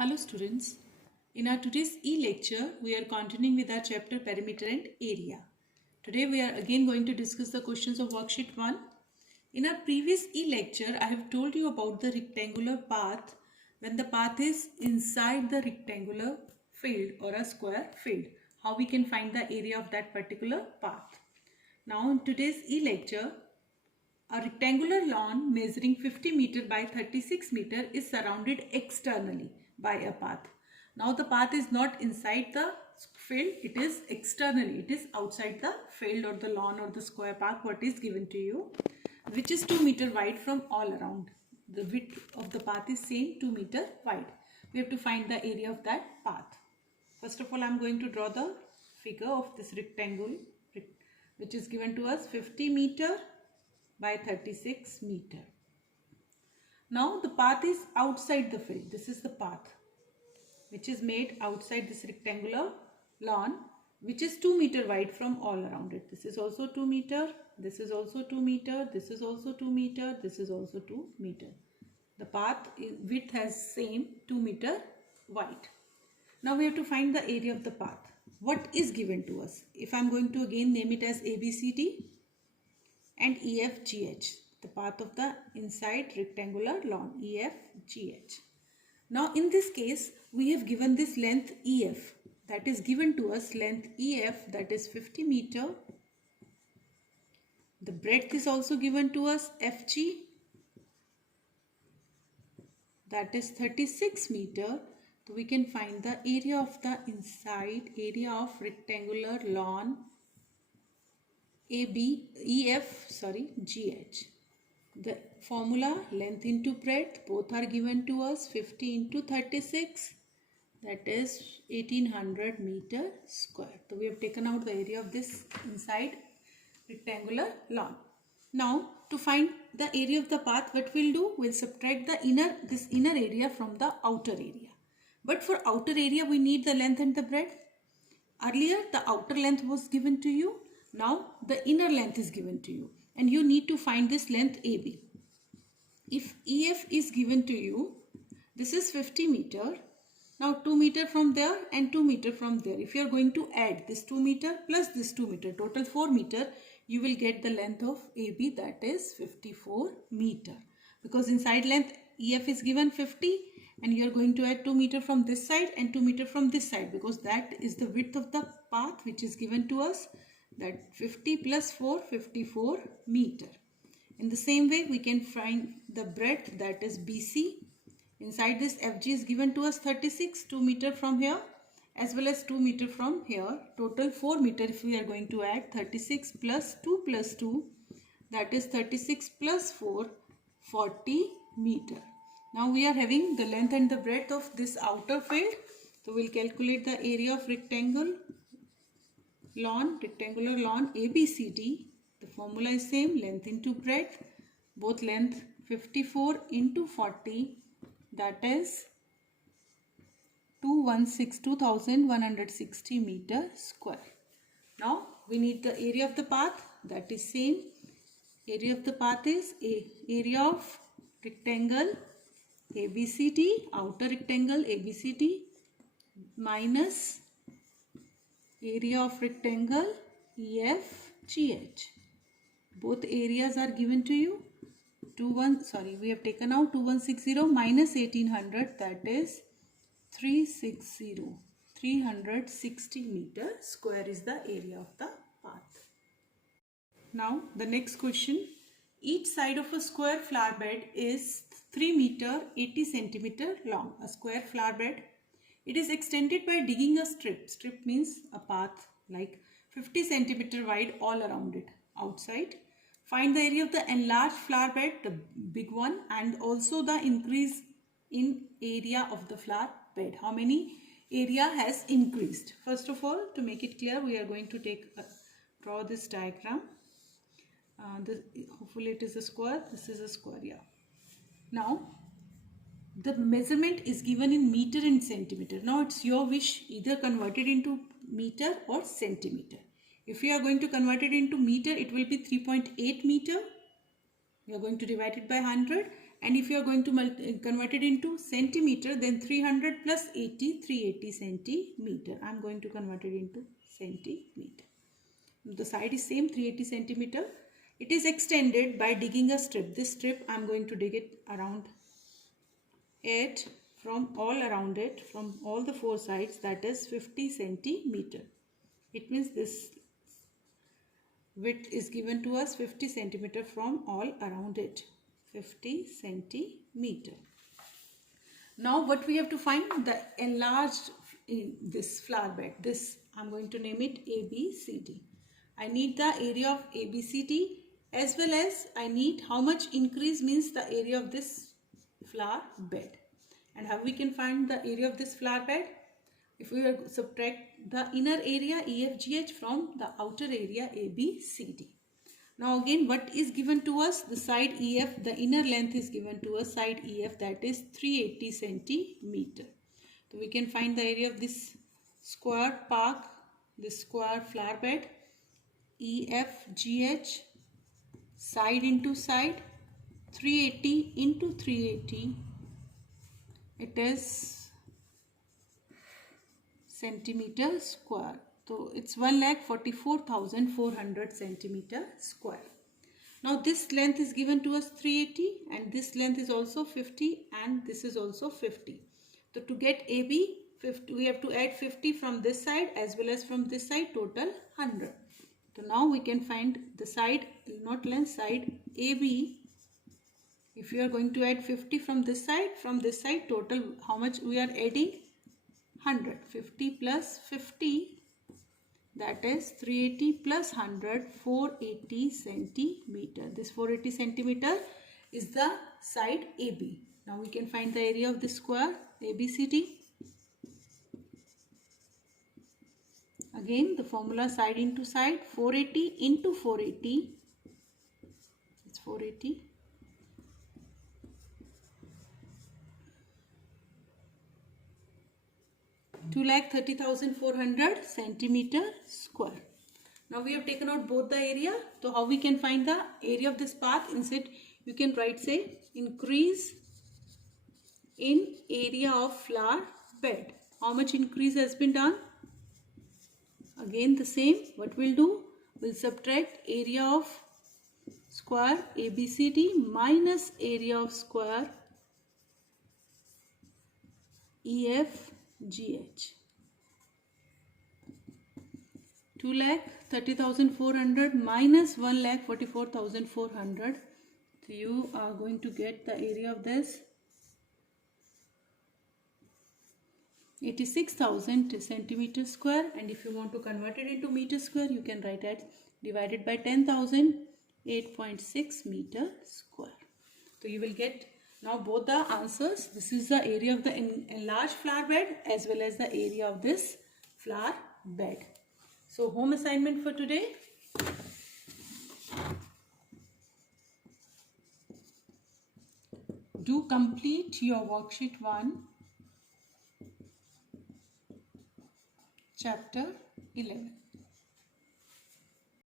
Hello students, in our today's e-lecture, we are continuing with our chapter Perimeter and Area. Today we are again going to discuss the questions of worksheet 1. In our previous e-lecture, I have told you about the rectangular path when the path is inside the rectangular field or a square field. How we can find the area of that particular path. Now in today's e-lecture, a rectangular lawn measuring 50 meter by 36 meter is surrounded externally by a path. Now the path is not inside the field, it is externally, it is outside the field or the lawn or the square path what is given to you, which is 2 meter wide from all around. The width of the path is same 2 meter wide. We have to find the area of that path. First of all, I am going to draw the figure of this rectangle which is given to us 50 meter by 36 meter. Now the path is outside the field. This is the path which is made outside this rectangular lawn, which is 2 meter wide from all around it. This is also 2 meter, this is also 2 meter, this is also 2 meter, this is also 2 meter. The path width has same 2 meter wide. Now we have to find the area of the path. What is given to us? If I am going to again name it as ABCD and EFGH, the path of the inside rectangular lawn, EFGH. Now in this case, we have given this length EF, that is given to us length EF, that is 50 meter. The breadth is also given to us FG, that is 36 meter. So we can find the area of the inside, area of rectangular lawn GH. The formula length into breadth, both are given to us 50 into 36, that is 1800 meter square. So we have taken out the area of this inside rectangular lawn. Now to find the area of the path, what we'll do, we'll subtract this inner area from the outer area. But for outer area we need the length and the breadth. Earlier the outer length was given to you. Now the inner length is given to you and you need to find this length AB. If EF is given to you, this is 50 meter. Now 2 meter from there and 2 meter from there. If you are going to add this 2 meter plus this 2 meter, total 4 meter, you will get the length of AB, that is 54 meter. Because inside length EF is given 50 and you are going to add 2 meter from this side and 2 meter from this side, because that is the width of the path which is given to us. That 50 plus 4, 54 meter. In the same way, we can find the breadth, that is BC. Inside this FG is given to us 36, 2 meter from here as well as 2 meter from here. Total 4 meter if we are going to add 36 plus 2, that is 36 plus 4, 40 meter. Now we are having the length and the breadth of this outer field. So we will calculate the area of rectangular lawn ABCD. The formula is same, length into breadth, both length 54 into 40, that is 2160 meter square. Now we need the area of the path, that is same. Area of the path is area of rectangle ABCD, outer rectangle ABCD, minus area of rectangle EFGH. Both areas are given to you. We have taken out 2160 minus 1800, that is 360 meter square is the area of the path. Now the next question. Each side of a square flower bed is 3 meter 80 centimeter long. A square flower bed. It is extended by digging a strip. Strip means a path like 50 centimeter wide all around it outside. Find the area of the enlarged flower bed, the big one, and also the increase in area of the flower bed. How many area has increased? First of all, to make it clear, we are going to draw this diagram. Hopefully it is a square. This is a square, yeah. Now the measurement is given in meter and centimeter. Now it's your wish, either convert it into meter or centimeter. If you are going to convert it into meter, it will be 3.8 meter. You are going to divide it by 100 and if you are going to convert it into centimeter, then 300 plus 80, 380 centimeter. I am going to convert it into centimeter. The side is same, 380 centimeter. It is extended by digging a strip. This strip I am going to dig it around it, from all around it, from all the four sides, that is 50 centimeter. It means this width is given to us 50 centimeter from all around it, 50 centimeter. Now what we have to find, the enlarged in this flower bed. This I'm going to name it ABCD. I need the area of ABCD, as well as I need how much increase means the area of this flower bed. And how we can find the area of this flower bed? If we subtract the inner area EFGH from the outer area ABCD. Now again, what is given to us? The side EF, the inner length is given to us, side EF, that is 380 centimeter. So we can find the area of this square park, this square flower bed, EFGH, side into side, 380 into 380, it is centimeter square. So it's 1,44,400 centimeter square. Now this length is given to us 380, and this length is also 50, and this is also 50. So to get AB, 50, we have to add 50 from this side as well as from this side, total 100. So now we can find the side, not length, side AB. If you are going to add 50 from this side, total how much we are adding? 100. 50 plus 50, that is 380 plus 100, 480 centimeter. This 480 centimeter is the side AB. Now we can find the area of this square ABCD. Again the formula, side into side, 480 into 480, it's 480. 2,30,400 centimeter square. Now we have taken out both the area. So how we can find the area of this path? Instead you can write, say, increase in area of flower bed. How much increase has been done? Again the same. What we'll do? We'll subtract area of square ABCD minus area of square EFGH. 2,30,400 minus 1,44,400. So you are going to get the area of this 86,000 centimeter square, and if you want to convert it into meter square, you can write it divided by 10,000, 8.6 meter square. So you will get now both the answers. This is the area of the enlarged flower bed as well as the area of this flower bed. So home assignment for today. Do complete your worksheet 1, chapter 11.